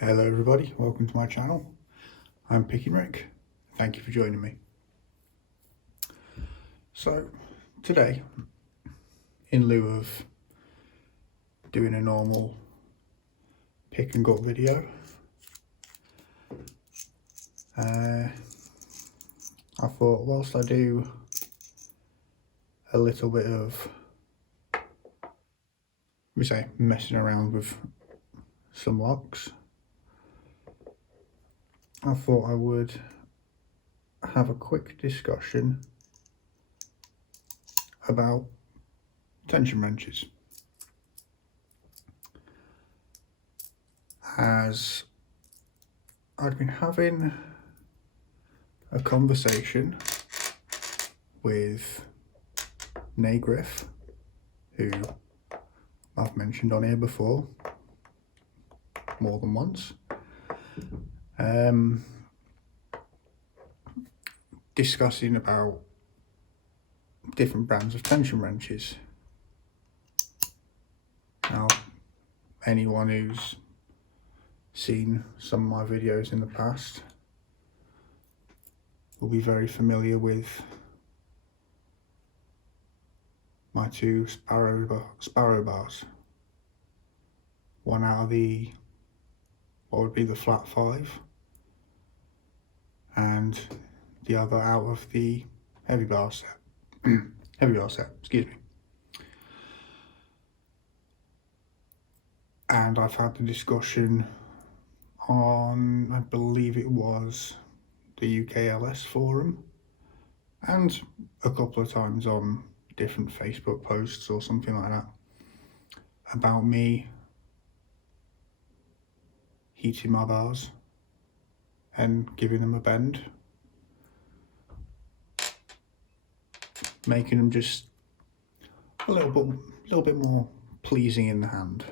Hello everybody, welcome to my channel. I'm PickedItMate. Thank you for joining me. So today, in lieu of doing a normal pick and gut video, I thought whilst I do a little bit of, messing around with some locks, I thought I would have a quick discussion about tension wrenches, as I'd been having a conversation with Nay Griff, who I've mentioned on here before more than once, discussing about different brands of tension wrenches. Now, anyone who's seen some of my videos in the past will be very familiar with my two sparrow bars. One out of the, what would be the flat 5, and the other out of the heavy bar set. Excuse me. And I've had the discussion on, I believe it was the UKLS forum, and a couple of times on different Facebook posts or something like that, about me heating my bars and giving them a bend, making them just a little bit more pleasing in the hand,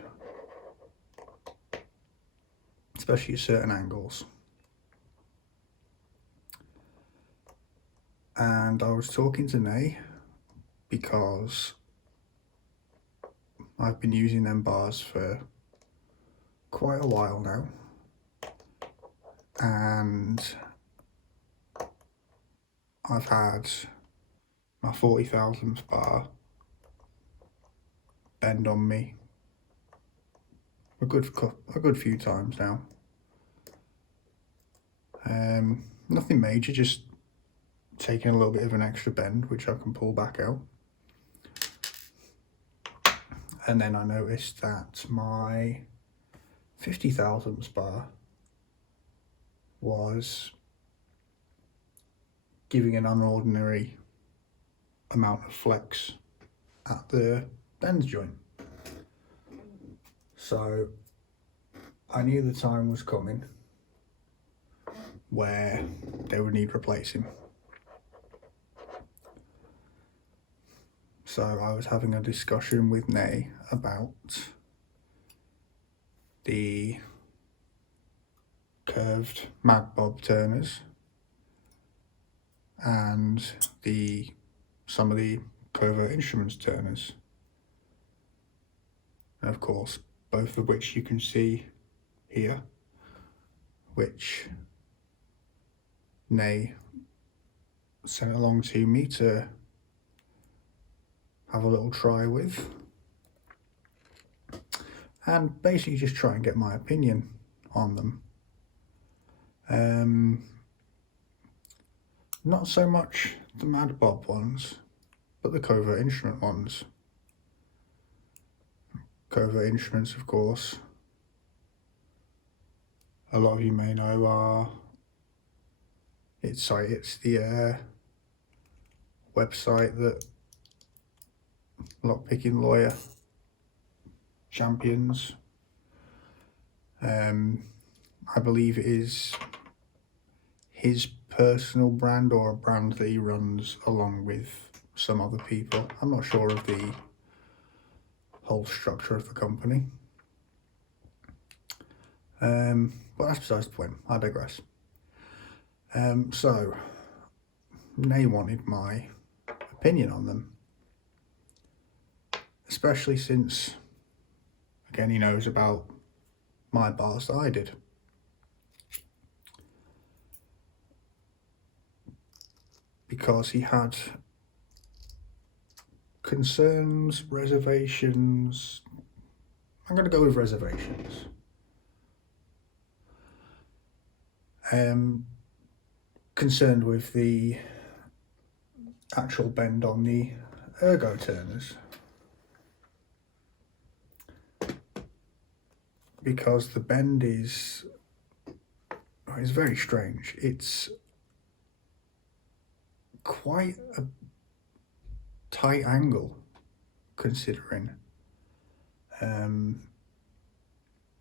especially at certain angles. And I was talking to Nay because I've been using them bars for quite a while now, and I've had my 40,000th bar bend on me a good few times now. Nothing major, just taking a little bit of an extra bend which I can pull back out. And then I noticed that my 50,000th bar was giving an unordinary amount of flex at the bend joint. So I knew the time was coming where they would need replacing. So I was having a discussion with Nay about the curved Mad Bob Turners and some of the Covert Instruments Turners, and of course both of which you can see here, which Nay sent along to me to have a little try with, and basically just try and get my opinion on them. Not so much the Mad Bob ones, but the Covert Instrument ones. Covert Instruments, of course, a lot of you may know, it's the website that lockpicking lawyer champions. I believe it is his personal brand, or a brand that he runs along with some other people. I'm not sure of the whole structure of the company, but that's besides the point. I digress. So Nay wanted my opinion on them, especially since, again, he knows about my bars that I did. because he had concerns, reservations. I'm going to go with reservations. Concerned with the actual bend on the Ergo Turners, because the bend is very strange. It's quite a tight angle, considering.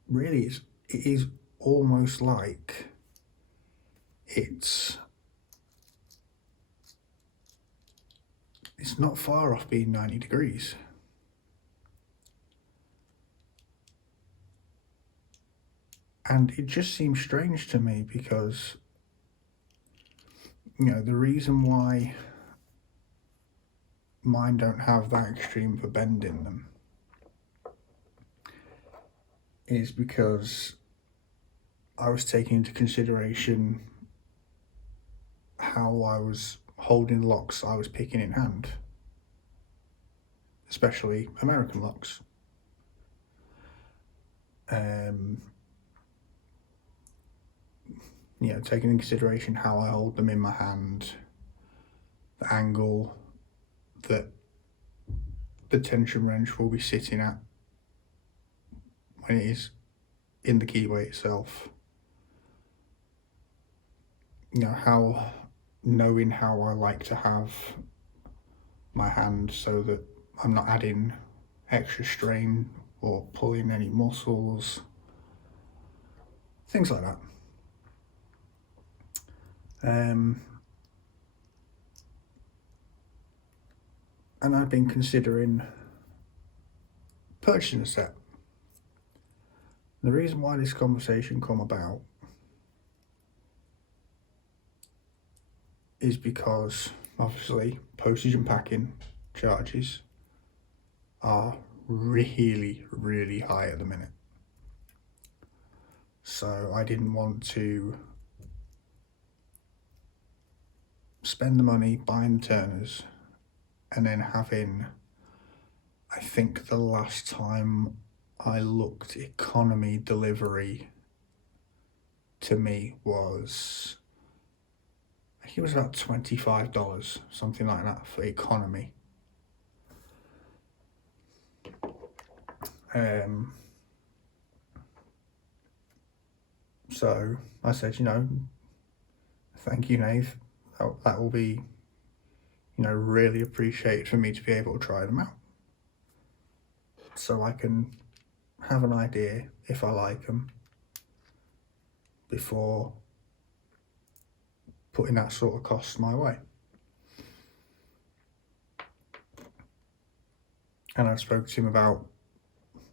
Really, it is almost like it's not far off being 90 degrees. And it just seems strange to me because, you know, the reason why mine don't have that extreme of a bend in them is because I was taking into consideration how I was holding locks I was picking in hand, especially American locks. You know, taking into consideration how I hold them in my hand, the angle that the tension wrench will be sitting at when it is in the keyway itself. You know, knowing how I like to have my hand so that I'm not adding extra strain or pulling any muscles, things like that. And I've been considering purchasing a set. The reason why this conversation come about is because obviously postage and packing charges are really, really high at the minute. So I didn't want to spend the money buying the Turners and then having, I think the last time I looked, economy delivery to me was, I think it was about $25, something like that for economy. So I said, you know, thank you, Nave. That will be, you know, really appreciated for me to be able to try them out, so I can have an idea if I like them before putting that sort of cost my way. And I spoke to him about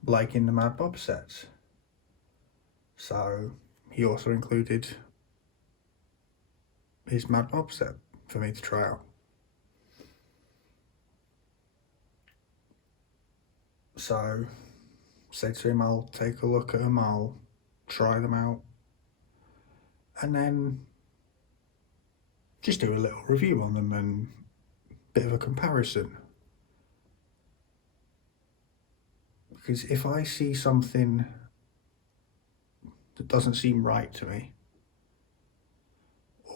liking the Mad Bob sets, so he also included his Mad Bob set for me to try out. So said to him, I'll take a look at them, I'll try them out, and then just do a little review on them and a bit of a comparison. Because if I see something that doesn't seem right to me,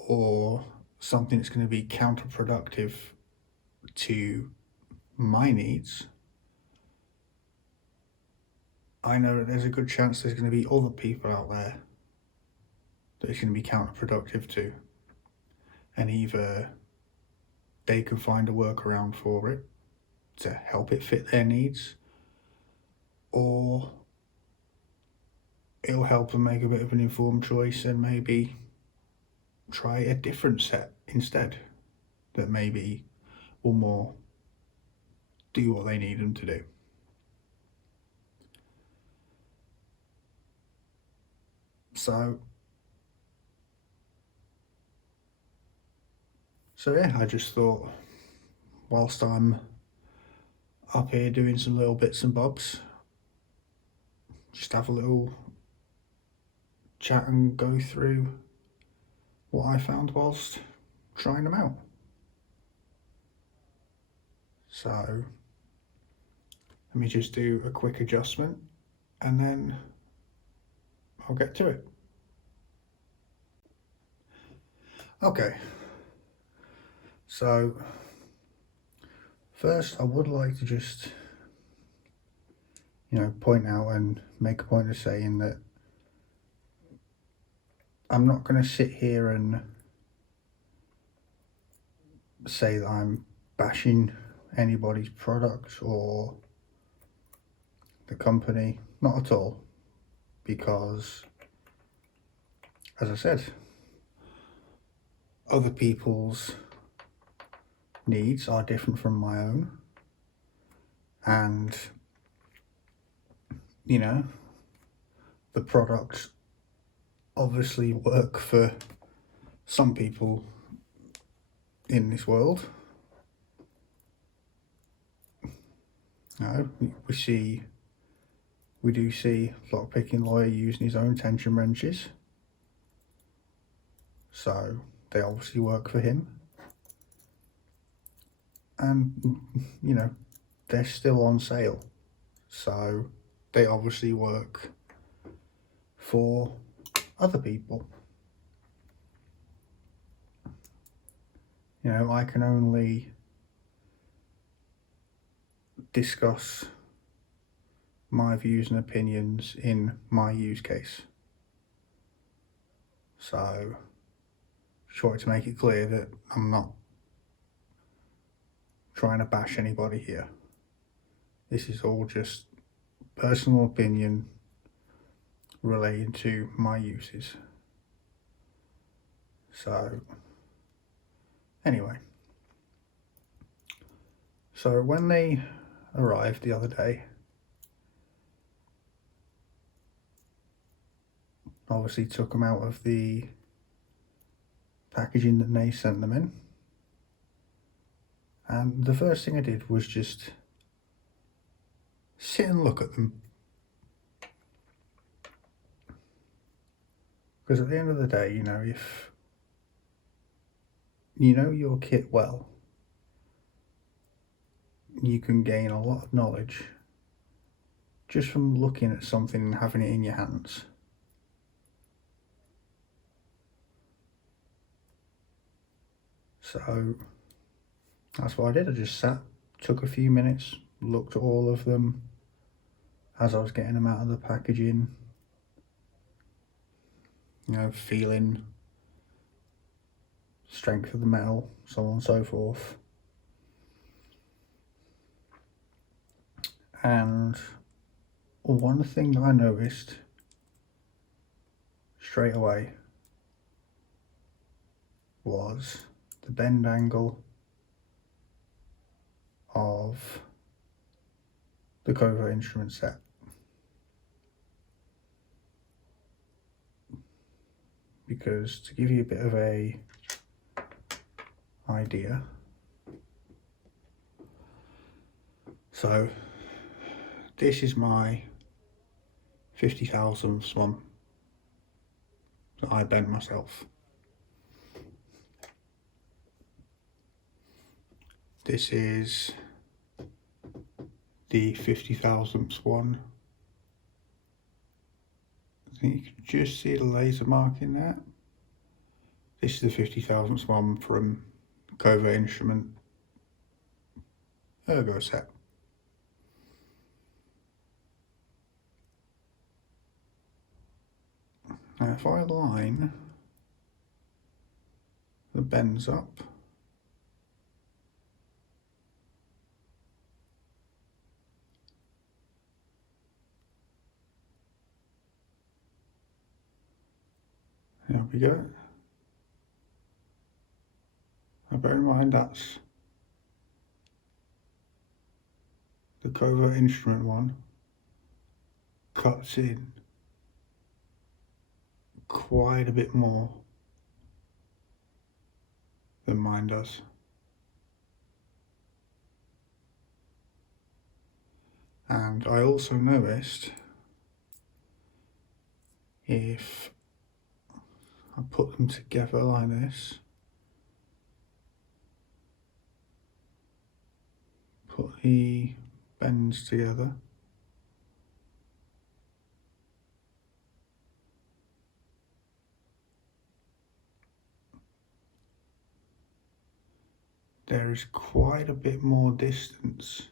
or something that's going to be counterproductive to my needs, I know that there's a good chance there's going to be other people out there that it's going to be counterproductive to, and either they can find a workaround for it to help it fit their needs, or it'll help them make a bit of an informed choice and maybe try a different set instead that maybe will more do what they need them to do. So yeah, I just thought, whilst I'm up here doing some little bits and bobs, just have a little chat and go through what I found whilst trying them out. So let me just do a quick adjustment and then I'll get to it. Okay, so first I would like to just, point out and make a point of saying that I'm not going to sit here and say that I'm bashing anybody's product or the company, not at all, because as I said, other people's needs are different from my own, and the products obviously work for some people in this world. We do see a lockpicking lawyer using his own tension wrenches, so they obviously work for him, and they're still on sale, so they obviously work for other people. I can only discuss my views and opinions in my use case. So just wanted to make it clear that I'm not trying to bash anybody here. This is all just personal opinion relating to my uses. So anyway, so when they arrived the other day, obviously took them out of the packaging that they sent them in, and the first thing I did was just sit and look at them, because at the end of the day, if you know your kit well, you can gain a lot of knowledge just from looking at something and having it in your hands. So that's what I did. I just sat, took a few minutes, looked at all of them as I was getting them out of the packaging, feeling strength of the metal, so on and so forth. And one thing that I noticed straight away was the bend angle of the Covert instrument set. Because to give you a bit of a idea, so this is my 50,000th one that I bent myself. This is the 50,000th one. I think you can just see the laser mark in there. This is the 50,000th one from Covert Instrument Ergo set. Now if I line the bends up, there we go. Now bear in mind that's the Covert Instrument one cuts in quite a bit more than mine does. And I also noticed if I put them together like this, put the bends together. There is quite a bit more distance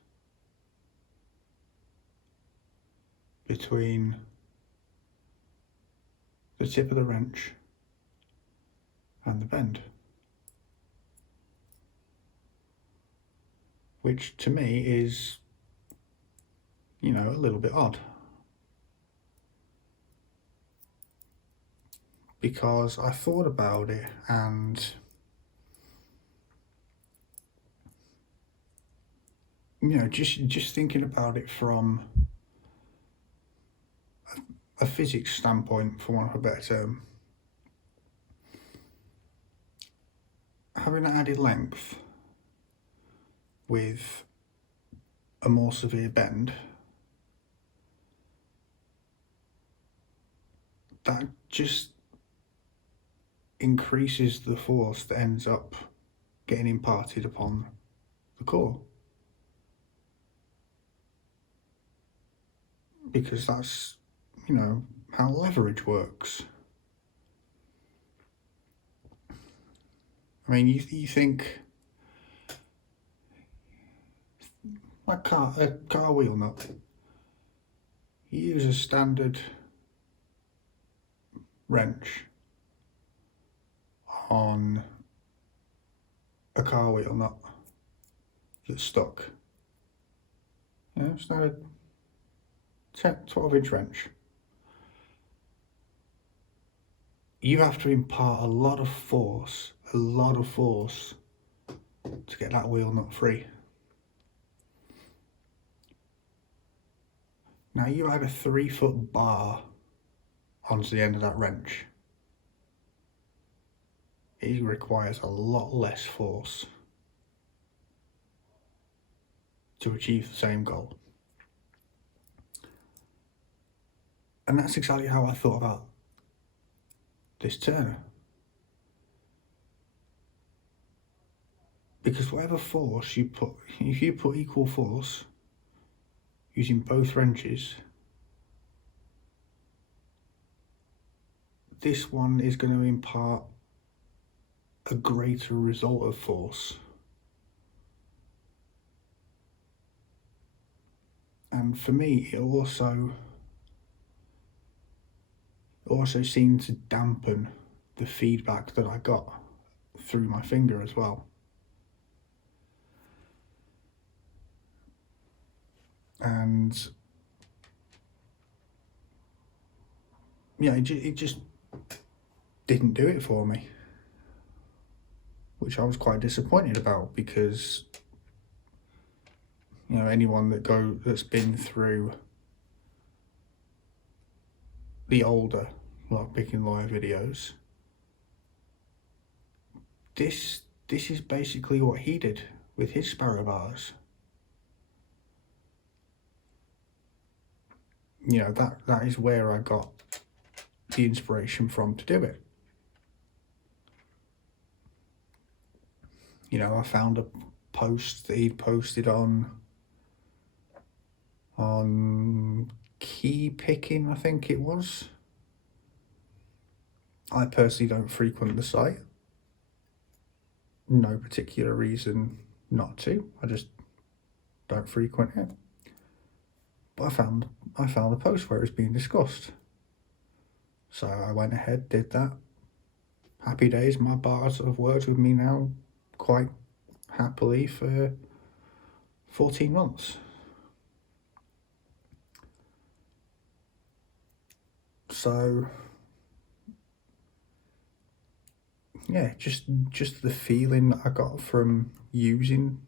between the tip of the wrench and the bend, which to me is, you know, a little bit odd, because I thought about it, and you know, just thinking about it from a physics standpoint, for want of a better term, having that added length with a more severe bend, that just increases the force that ends up getting imparted upon the core, because that's, you know, how leverage works. I mean, you think like a car wheel nut, you use a standard wrench on a car wheel nut that's stuck. Yeah, standard 12-inch wrench. You have to impart a lot of force to get that wheel nut free. Now you add a 3-foot bar onto the end of that wrench, it requires a lot less force to achieve the same goal. And that's exactly how I thought about this turner. Because whatever force you put, if you put equal force using both wrenches, this one is going to impart a greater result of force. And for me, it also seemed to dampen the feedback that I got through my finger as well. And yeah, it just didn't do it for me, which I was quite disappointed about, because you know, anyone that's been through the older lockpicking lawyer videos, this is basically what he did with his sparrow bars. You know, that is where I got the inspiration from to do it. You know, I found a post that he'd posted on key picking, I think it was. I personally don't frequent the site. No particular reason not to. I just don't frequent it. But I found a post where it was being discussed. So I went ahead, did that. Happy days. My bars have worked with me now quite happily for 14 months. So yeah, just the feeling that I got from using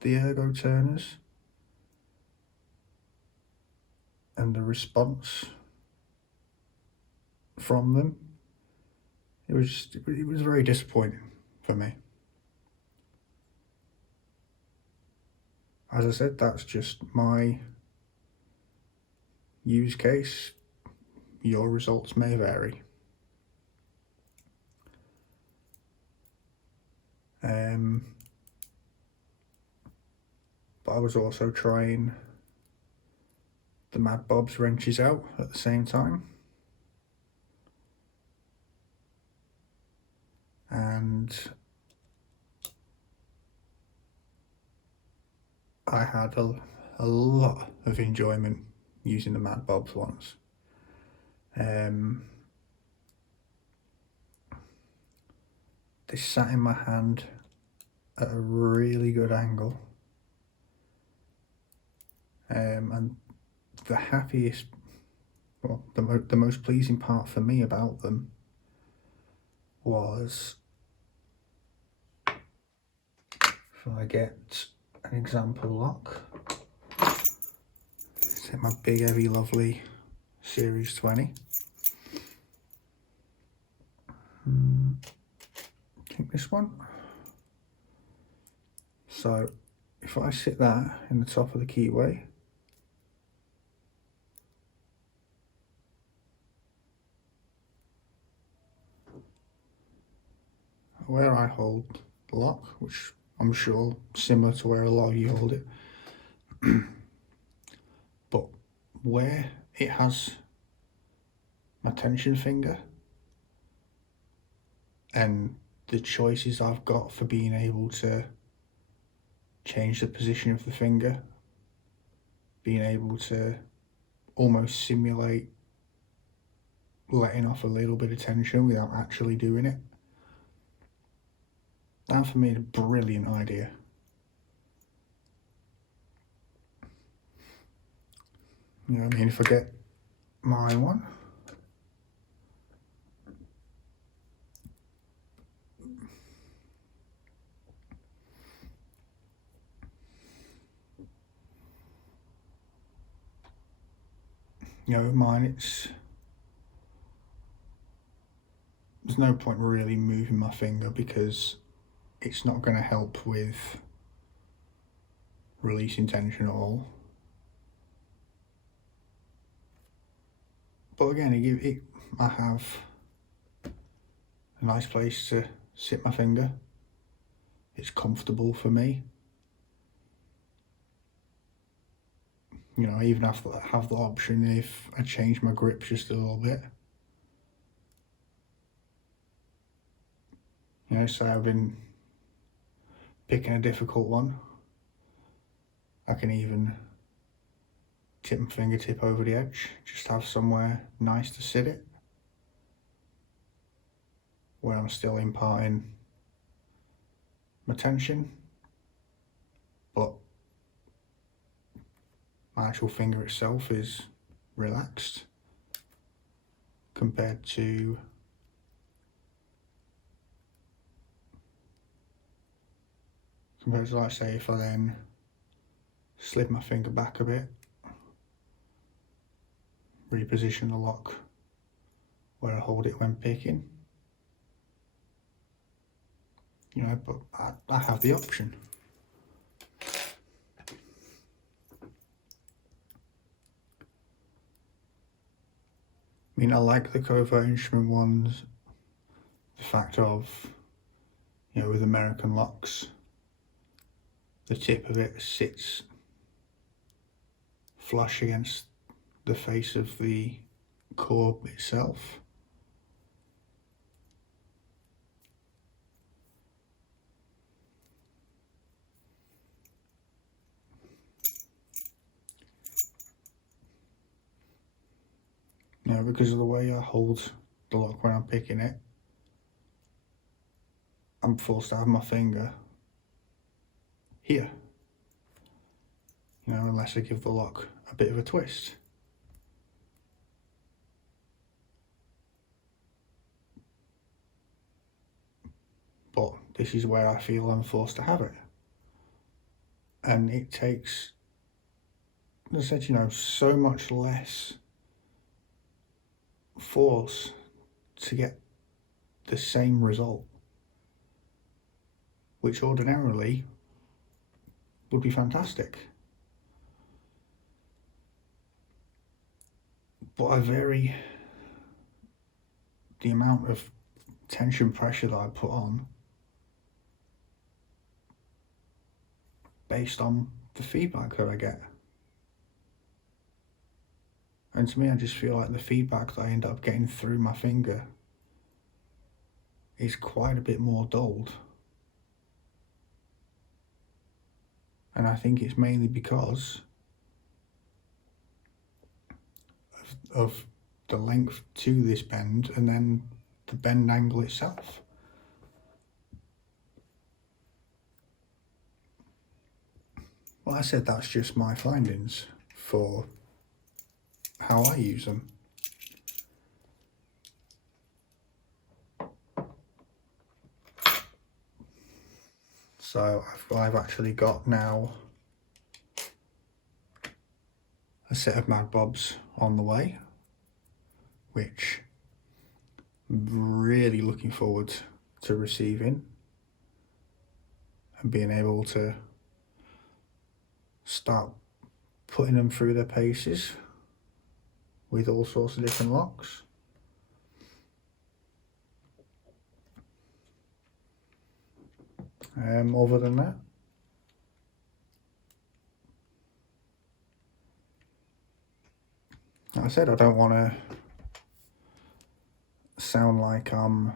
the Ergo Turners and the response from them, it was very disappointing for me. As I said, that's just my use case. Your results may vary. But but I was also trying the Mad Bob's wrenches out at the same time. And I had a lot of enjoyment using the Mad Bob's ones. They sat in my hand at a really good angle, and the happiest, well, the most pleasing part for me about them was, if I get an example lock, take my big heavy lovely Series 20, take this one. So if I sit that in the top of the keyway, where I hold the lock, which I'm sure similar to where a lot of you hold it, but where it has my tension finger and the choices I've got for being able to change the position of the finger, being able to almost simulate letting off a little bit of tension without actually doing it. That for me is a brilliant idea. You know what I mean? If I get my one, you know, mine, there's no point really moving my finger because it's not going to help with releasing tension at all. But again, I have a nice place to sit my finger. It's comfortable for me. You know, I even have the option if I change my grip just a little bit. You know, say I've been picking a difficult one, I can even tip my fingertip over the edge, just have somewhere nice to sit it, where I'm still imparting my tension, but my actual finger itself is relaxed compared to like say if I then slid my finger back a bit, reposition the lock where I hold it when picking, you know, but I have the option. I mean, I like the Covert Instrument ones, the fact of, you know, with American locks, the tip of it sits flush against the face of the core itself. You know, because of the way I hold the lock when I'm picking it, I'm forced to have my finger here, you know, unless I give the lock a bit of a twist. But this is where I feel I'm forced to have it. And it takes, as I said, you know, so much less force to get the same result, which ordinarily would be fantastic. But I vary the amount of tension pressure that I put on based on the feedback that I get. And to me, I just feel like the feedback that I end up getting through my finger is quite a bit more dulled. And I think it's mainly because of the length to this bend and then the bend angle itself. Well, I said that's just my findings for how I use them. So I've actually got now a set of Mad Bobs on the way, which I'm really looking forward to receiving and being able to start putting them through their paces with all sorts of different locks. Other than that, like I said, I don't want to sound like I'm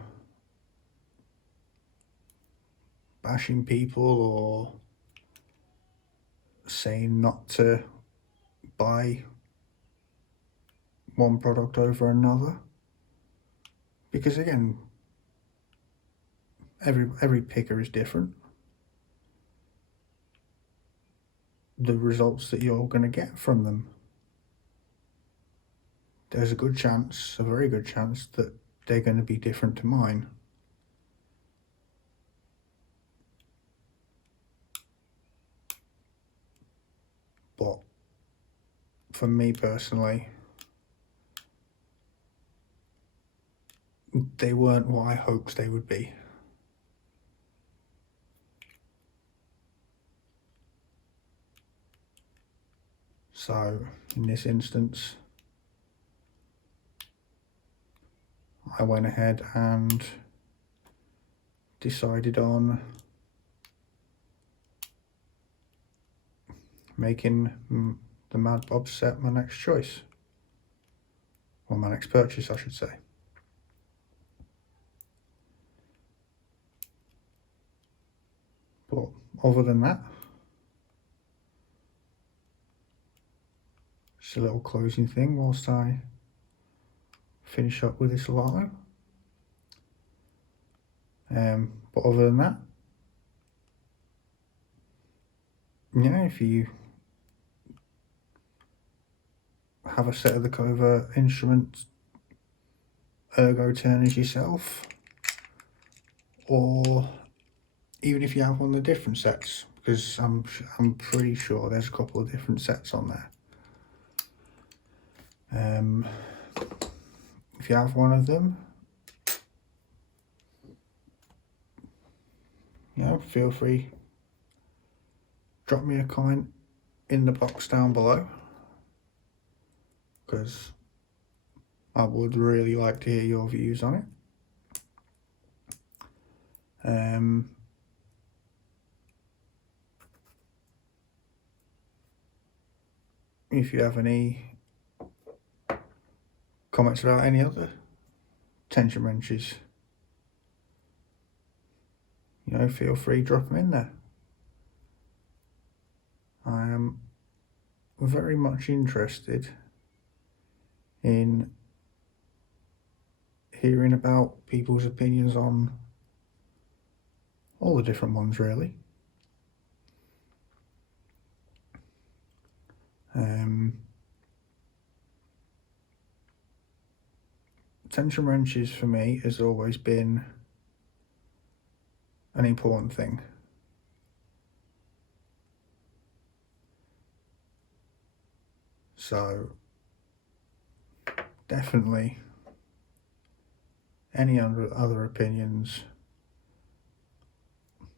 bashing people or saying not to buy one product over another, because again, every picker is different. The results that you're going to get from them, there's a good chance, a very good chance, that they're going to be different to mine. But for me personally, they weren't what I hoped they would be. So in this instance, I went ahead and decided on making the Mad Bob set my next choice, or my next purchase, I should say. But other than that, just a little closing thing whilst I finish up with this LOTO. But other than that, yeah, if you have a set of the Covert Instruments Ergo Turners yourself, or even if you have one of the different sets, because I'm pretty sure there's a couple of different sets on there. If you have one of them, feel free, drop me a comment in the box down below, because I would really like to hear your views on it. If you have any comments about any other tension wrenches, feel free, drop them in there. I am very much interested in hearing about people's opinions on all the different ones, really. Tension wrenches for me has always been an important thing. So definitely any other opinions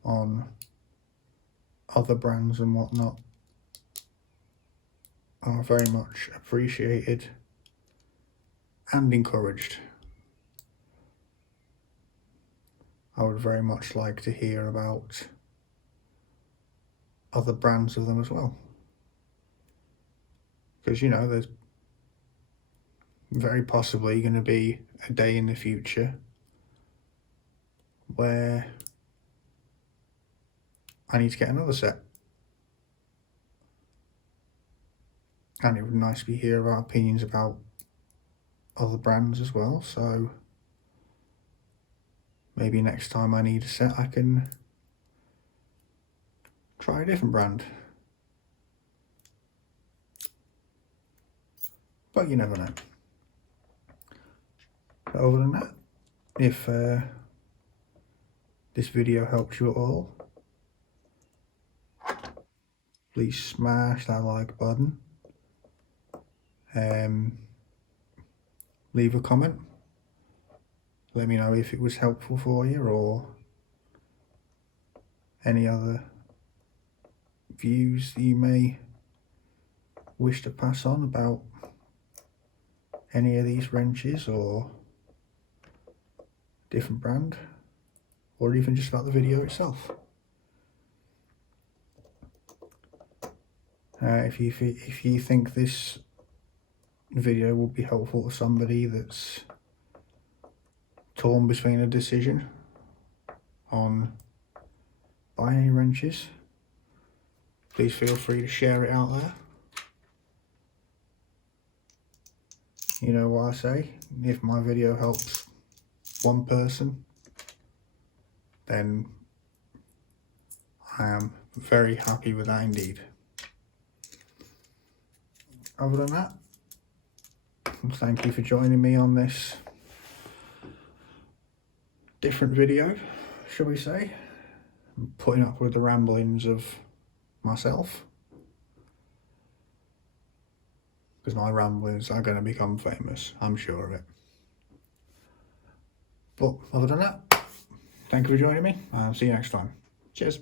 on other brands and whatnot are very much appreciated and encouraged. I would very much like to hear about other brands of them as well. Because, you know, there's very possibly going to be a day in the future where I need to get another set. And it would be nice to hear our opinions about other brands as well. So maybe next time I need a set, I can try a different brand. But you never know. But other than that, if this video helps you at all, please smash that like button. Leave a comment. Let me know if it was helpful for you or any other views that you may wish to pass on about any of these wrenches or different brand, or even just about the video itself. If you think this video will be helpful to somebody that's torn between a decision on buying any wrenches, please feel free to share it out there. You know what I say, if my video helps one person, then I am very happy with that indeed. Other than that, thank you for joining me on this different video, shall we say. I'm putting up with the ramblings of myself, because my ramblings are going to become famous, I'm sure of it. But other than that, thank you for joining me, and I'll see you next time. Cheers.